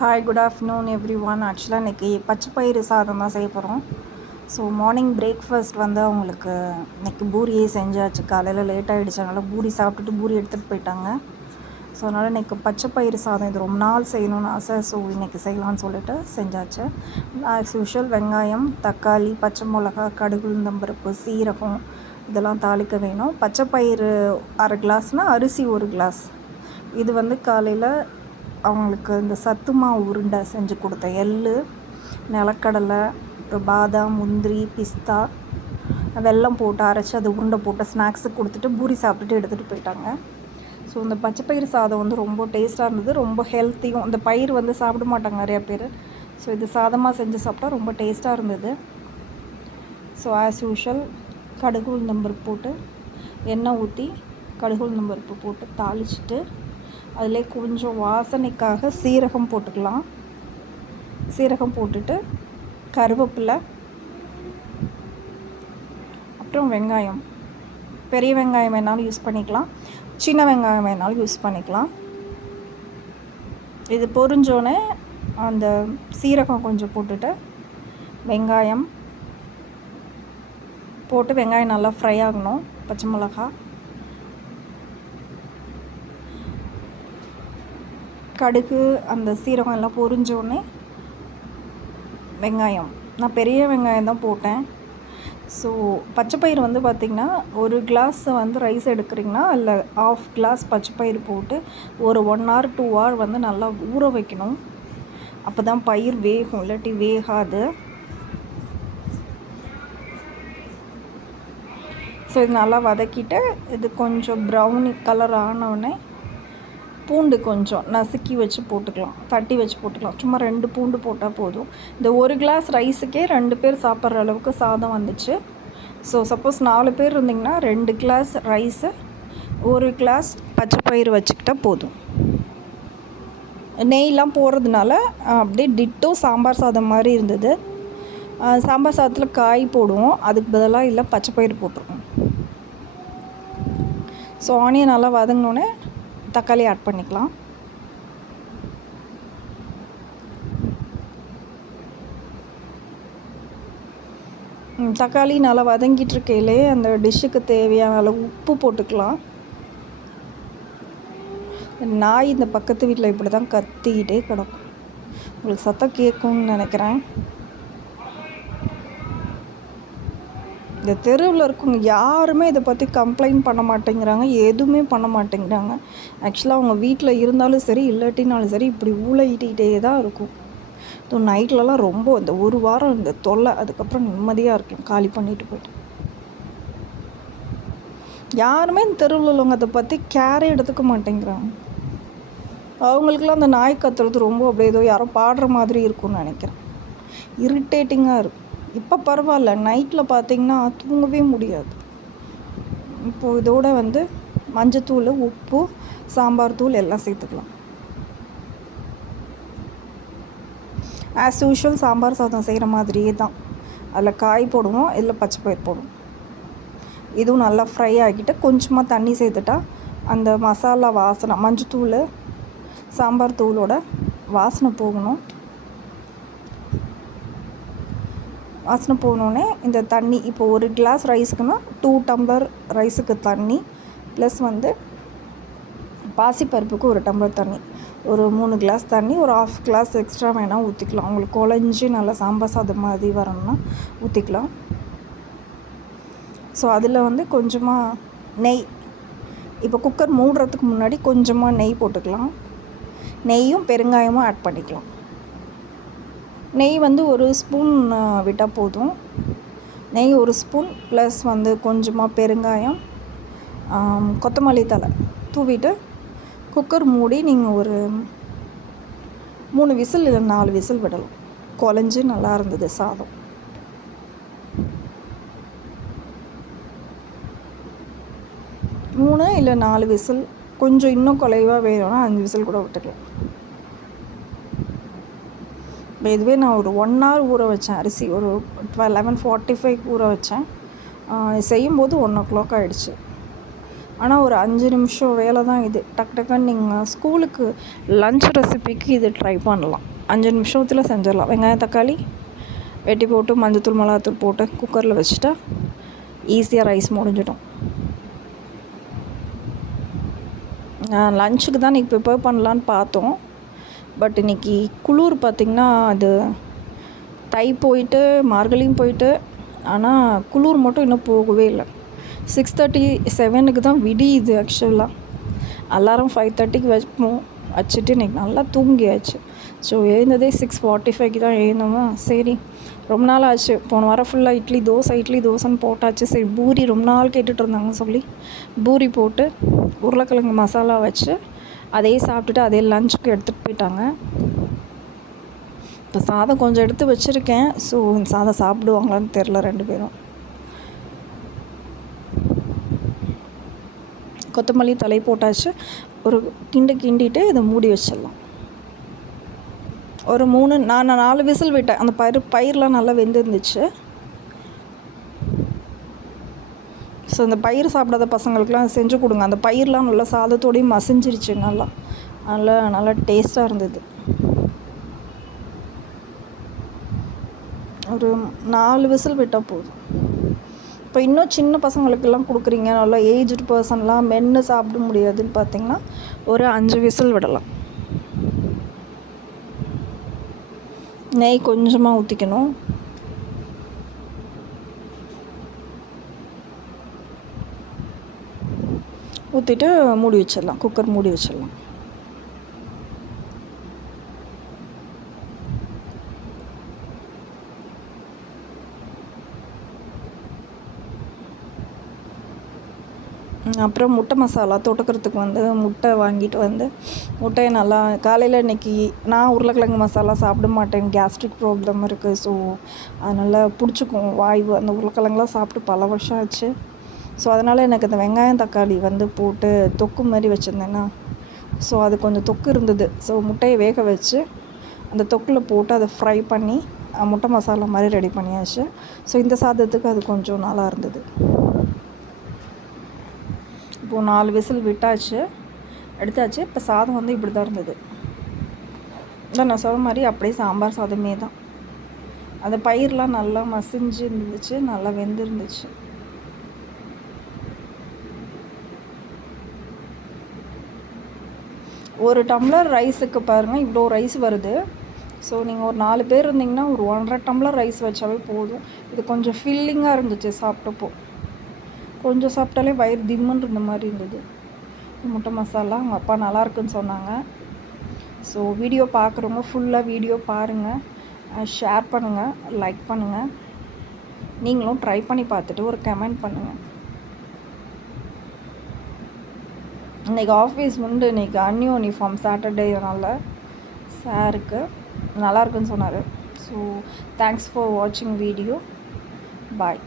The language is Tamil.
Hi, good afternoon every one. ஆக்சுவலாக இன்றைக்கி பச்சைப்பயிறு சாதம் தான் செய்ய போகிறோம். ஸோ மார்னிங் பிரேக்ஃபாஸ்ட் வந்து அவங்களுக்கு இன்றைக்கி பூரியே செஞ்சாச்சு. காலையில் லேட் ஆகிடுச்சு, அதனால் பூரி சாப்பிட்டுட்டு பூரி எடுத்துகிட்டு போயிட்டாங்க. ஸோ அதனால் இன்றைக்கி பச்சைப்பயிறு சாதம் இது ரொம்ப நாள் செய்யணும்னு ஆசை. ஸோ இன்றைக்கி செய்யலான்னு சொல்லிட்டு செஞ்சாச்சு. ஆஸ் யூஷுவல் வெங்காயம், தக்காளி, பச்சை மிளகா, கடுகு, உளுந்தம்பருப்பு, சீரகம் இதெல்லாம் தாளிக்க வேணும். பச்சைப்பயிறு 1/2 கிளாஸ்னால் அரிசி 1 கிளாஸ். இது வந்து காலையில் அவங்களுக்கு இந்த சத்து மாவு உருண்டை செஞ்சு கொடுத்தேன். எள்ளு, நிலக்கடலை, அப்புறம் பாதாம், முந்திரி, பிஸ்தா, வெல்லம் போட்டு அரைச்சி அது உருண்டை போட்டு ஸ்நாக்ஸுக்கு கொடுத்துட்டு பூரி சாப்பிட்டுட்டு எடுத்துகிட்டு போயிட்டாங்க. ஸோ இந்த பச்சைப்பயிறு சாதம் வந்து ரொம்ப டேஸ்ட்டாக இருந்தது, ரொம்ப ஹெல்த்தியும். இந்த பயிர் வந்து சாப்பிட மாட்டாங்க நிறையா பேர். ஸோ இது சாதமாக செஞ்சு சாப்பிட்டா ரொம்ப டேஸ்ட்டாக இருந்தது. ஸோ ஆஸ் யூஷுவல் கடுகு உளுந்தம்பருப்பு போட்டு எண்ணெய் ஊற்றி கடுகு உளுந்தம்பருப்பு போட்டு தாளிச்சிட்டு அதிலே கொஞ்சம் வாசனைக்காக சீரகம் போட்டுக்கலாம். சீரகம் போட்டுட்டு கருவேப்பிலை, அப்புறம் வெங்காயம். பெரிய வெங்காயம் வேணாலும் யூஸ் பண்ணிக்கலாம், சின்ன வெங்காயம் வேணாலும் யூஸ் பண்ணிக்கலாம். இது பொரிஞ்சோடனே அந்த சீரகம் கொஞ்சம் போட்டுட்டு வெங்காயம் போட்டு வெங்காயம் நல்லா ஃப்ரை ஆகணும். பச்சை மிளகா, கடுகு, அந்த சீரகம் எல்லாம் பொரிஞ்சோடனே வெங்காயம், நான் பெரிய வெங்காயம் தான் போட்டேன். ஸோ பச்சைப்பயிறு வந்து பார்த்திங்கன்னா 1 கிளாஸ் வந்து ரைஸ் எடுக்கிறீங்கன்னா இல்லை 1/2 கிளாஸ் பச்சைப்பயிறு போட்டு ஒரு 1 hour 2 hour வந்து நல்லா ஊற வைக்கணும். அப்போ தான் பயிர் வேகும், இல்லாட்டி வேகாது. ஸோ இது நல்லா வதக்கிட்டு இது கொஞ்சம் ப்ரௌனி கலர் ஆனவுடனே பூண்டு கொஞ்சம் நசுக்கி வச்சு போட்டுக்கலாம், தட்டி வச்சு போட்டுக்கலாம். சும்மா 2 பூண்டு போட்டால் போதும். இந்த 1 கிளாஸ் ரைஸுக்கே 2 பேர் சாப்பிட்ற அளவுக்கு சாதம் வந்துச்சு. ஸோ சப்போஸ் 4 பேர் இருந்திங்கன்னா 2 கிளாஸ் ரைஸு 1 கிளாஸ் பச்சைப்பயிறு வச்சுக்கிட்டால் போதும். நெய்லாம் போடுறதுனால அப்படியே டிட்டோ சாம்பார் சாதம் மாதிரி இருந்தது. சாம்பார் சாதத்தில் காய் போடுவோம், அதுக்கு பதிலாக இல்லை பச்சைப்பயிறு போட்டுருவோம். ஸோ ஆனியன் நல்லா வதங்கினோடனே தக்காளி ஆட் பண்ணிக்கலாம். தக்காளி நல்லா வதங்கிட்டுருக்கையிலே அந்த டிஷ்ஷுக்கு தேவையான அளவு உப்பு போட்டுக்கலாம். நாய் இந்த பக்கத்து வீட்டில் இப்படி தான் கத்திக்கிட்டே கிடக்கும், உங்களுக்கு சத்தம் கேட்கும்னு நினைக்கிறேன். இந்த தெருவில் இருக்கவங்க யாருமே இதை பற்றி கம்ப்ளைண்ட் பண்ண மாட்டேங்கிறாங்க, எதுவுமே பண்ண மாட்டேங்கிறாங்க. ஆக்சுவலாக அவங்க வீட்டில் இருந்தாலும் சரி இல்லாட்டினாலும் சரி இப்படி ஊழையிட்டே தான் இருக்கும். ஸோ நைட்லலாம் ரொம்ப இந்த 1 வாரம் இந்த தொல்லை, அதுக்கப்புறம் நிம்மதியாக இருக்கும், காலி பண்ணிட்டு போய்ட்டு. யாருமே இந்த தெருவில் உள்ளவங்க அதை பற்றி கேரே எடுத்துக்க மாட்டேங்கிறாங்க. அவங்களுக்குலாம் அந்த நாய் கத்துறது ரொம்ப அப்படியே ஏதோ யாரோ பாடுற மாதிரி இருக்கும்னு நினைக்கிறேன். இரிட்டேட்டிங்காக இருக்கும். இப்போ பரவாயில்ல, நைட்டில் பார்த்திங்கன்னா தூங்கவே முடியாது. இப்போது இதோட வந்து மஞ்சத்தூள், உப்பு, சாம்பார் தூள் எல்லாம் சேர்த்துக்கலாம். ஆஸ் யூஷுவல் சாம்பார் சாதம் செய்கிற மாதிரியே தான். அதில் காய் போடுவோம், இதில் பச்சைப்பயிறு போடுவோம். இதுவும் நல்லா ஃப்ரை ஆகிட்டு கொஞ்சமாக தண்ணி சேர்த்துட்டா அந்த மசாலா வாசனை, மஞ்சத்தூள் சாம்பார் தூளோட வாசனை போகணும். வாசனை போனோடனே இந்த தண்ணி, இப்போ 1 கிளாஸ் ரைஸுக்குன்னா 2 டம்ளர் ரைஸுக்கு தண்ணி, ப்ளஸ் வந்து பாசிப்பருப்புக்கு 1 டம்ளர் தண்ணி, ஒரு 3 கிளாஸ் தண்ணி, ஒரு 1/2 கிளாஸ் எக்ஸ்ட்ரா வேணால் ஊற்றிக்கலாம். உங்களுக்கு குழஞ்சி நல்லா சாம்பார் சாதம் மாதிரி வரணும்னா ஊற்றிக்கலாம். ஸோ அதில் வந்து கொஞ்சமாக நெய், இப்போ குக்கர் மூடுறதுக்கு முன்னாடி கொஞ்சமாக நெய் போட்டுக்கலாம். நெய்யும் பெருங்காயமும் ஆட் பண்ணிக்கலாம். நெய் வந்து 1 ஸ்பூன் விட்டால் போதும். நெய் 1 ஸ்பூன் ப்ளஸ் வந்து கொஞ்சமாக பெருங்காயம், கொத்தமல்லி தழை தூவிட்டு குக்கர் மூடி நீங்கள் ஒரு 3 விசில் இல்லை 4 விசில் விடலாம். குழஞ்சி நல்லா இருந்தது சாதம். மூணு இல்லை 4 விசில், கொஞ்சம் இன்னும் குலைவாக வேணும்னா 5 விசில் கூட விட்டுக்கலாம். இப்போ இதுவே நான் ஒரு 1 hour ஊற வச்சேன் அரிசி, ஒரு 11:45 ஊற வச்சேன். செய்யும்போது 1 o'clock ஆகிடுச்சு. ஆனால் ஒரு 5 நிமிஷம் வேலை தான் இது. டக்கு டக்குன்னு நீங்கள் ஸ்கூலுக்கு லன்ச் ரெசிபிக்கு இது ட்ரை பண்ணலாம். 5 நிமிஷத்தில் செஞ்சிடலாம். வெங்காயம் தக்காளி வெட்டி போட்டு மஞ்சத்தூள் மிளகாத்தூள் போட்டு குக்கரில் வச்சுட்டா ஈஸியாக ரைஸ் முடிஞ்சிடும். லன்ச்சுக்கு தான் இன்றைக்கி ப்ரிப்பேர் பண்ணலான்னு பார்த்தோம். பட் இன்றைக்கி குளிர் பார்த்திங்கன்னா அது தை போயிட்டு மார்கழியும் போயிட்டு, ஆனால் குளிர் மட்டும் இன்னும் போகவே இல்லை. 6:30 7க்கு தான் விடியுது. ஆக்சுவலாக அலாரம் 5:30க்கு வச்சுட்டு இன்றைக்கி நல்லா தூங்கியாச்சு. ஸோ எழுந்ததே 6:45க்கு தான் எழுந்தோமா. சரி ரொம்ப நாள் ஆச்சு, போன வாரம் ஃபுல்லாக இட்லி தோசைன்னு போட்டாச்சு. சரி பூரி ரொம்ப நாள் கேட்டுட்டு இருந்தாங்க சொல்லி பூரி போட்டு உருளைக்கிழங்கு மசாலா வச்சு அதையே சாப்பிட்டுட்டு அதே லஞ்சுக்கு எடுத்துகிட்டு போயிட்டாங்க. இப்போ சாதம் கொஞ்சம் எடுத்து வச்சுருக்கேன். ஸோ சாதம் சாப்பிடுவாங்களான்னு தெரில. 2 பேரும் கொத்தமல்லி தலை போட்டாச்சு. ஒரு கிண்டிட்டு இதை மூடி வச்சிடலாம். ஒரு 4 விசில் விட்டேன். அந்த பயிரெலாம் நல்லா வெந்துருந்துச்சு. ஸோ அந்த பயிர் சாப்பிடாத பசங்களுக்குலாம் செஞ்சு கொடுங்க. அந்த பயிரெலாம் நல்லா சாதத்தோடையும் மசிஞ்சிருச்சு. நல்லா டேஸ்ட்டாக இருந்தது. ஒரு 4 விசில் விட்டால் போதும். இப்போ இன்னும் சின்ன பசங்களுக்கெல்லாம் கொடுக்குறீங்க, நல்லா ஏஜ்டு பர்சன்லாம் மென்று சாப்பிட முடியாதுன்னு பார்த்தீங்கன்னா ஒரு 5 விசில் விடலாம். நெய் கொஞ்சமாக ஊற்றிக்கணும். ஊற்றிட்டு மூடி வச்சிடலாம். குக்கர் மூடி வச்சிடலாம். அப்புறம் முட்டை மசாலா தொட்டுக்கிறதுக்கு முட்டை வாங்கிட்டு முட்டையை நல்லா காலையில் இன்றைக்கி நான் உருளைக்கிழங்கு மசாலா சாப்பிட மாட்டேன். கேஸ்ட்ரிக் ப்ராப்ளம் இருக்குது. ஸோ அதனால் பிடிச்சிக்கும் வாய்வு. அந்த உருளைக்கிழங்குலாம் சாப்பிட்டு பல வருஷம் ஆச்சு. ஸோ அதனால் எனக்கு இந்த வெங்காயம் தக்காளி போட்டு தொக்கு மாதிரி வச்சுருந்தேன்னா, ஸோ அது கொஞ்சம் தொக்கு இருந்தது. ஸோ முட்டையை வேக வச்சு அந்த தொக்கில் போட்டு அதை ஃப்ரை பண்ணி முட்டை மசாலா மாதிரி ரெடி பண்ணியாச்சு. ஸோ இந்த சாதத்துக்கு அது கொஞ்சம் நல்லா இருந்தது. இப்போது 4 விசில் விட்டாச்சு, எடுத்தாச்சு. இப்போ சாதம் இப்படி தான் இருந்தது. இல்லை நான் சொல்ல மாதிரி அப்படியே சாம்பார் சாதமே தான். அந்த பயிரெலாம் நல்லா மசிஞ்சு இருந்துச்சு, நல்லா வெந்துருந்துச்சு. ஒரு டம்ளர் ரைஸுக்கு பாருங்கள் இவ்வளோ ரைஸ் வருது. ஸோ நீங்கள் ஒரு 4 பேர் இருந்தீங்கன்னா ஒரு 1.5 டம்ளர் ரைஸ் வச்சாவே போதும். இது கொஞ்சம் ஃபில்லிங்காக இருந்துச்சு சாப்பிட்டப்போ. கொஞ்சம் சாப்பிட்டாலே வயிறு திம்முன்னு இருந்த மாதிரி இருந்தது. முட்டை மசாலா அவங்க அப்பா நல்லாயிருக்குன்னு சொன்னாங்க. ஸோ வீடியோ பார்க்குறவங்க ஃபுல்லாக வீடியோ பாருங்கள், ஷேர் பண்ணுங்கள், லைக் பண்ணுங்கள். நீங்களும் ட்ரை பண்ணி பார்த்துட்டு ஒரு கமெண்ட் பண்ணுங்கள். இன்றைக்கி ஆஃபீஸ் உண்டு. இன்றைக்கி யூனிஃபார்ம் சாட்டர்டேனால சாருக்கு நல்லாயிருக்குன்னு சொன்னார். ஸோ தேங்க்ஸ் ஃபார் வாட்சிங் வீடியோ. பாய்.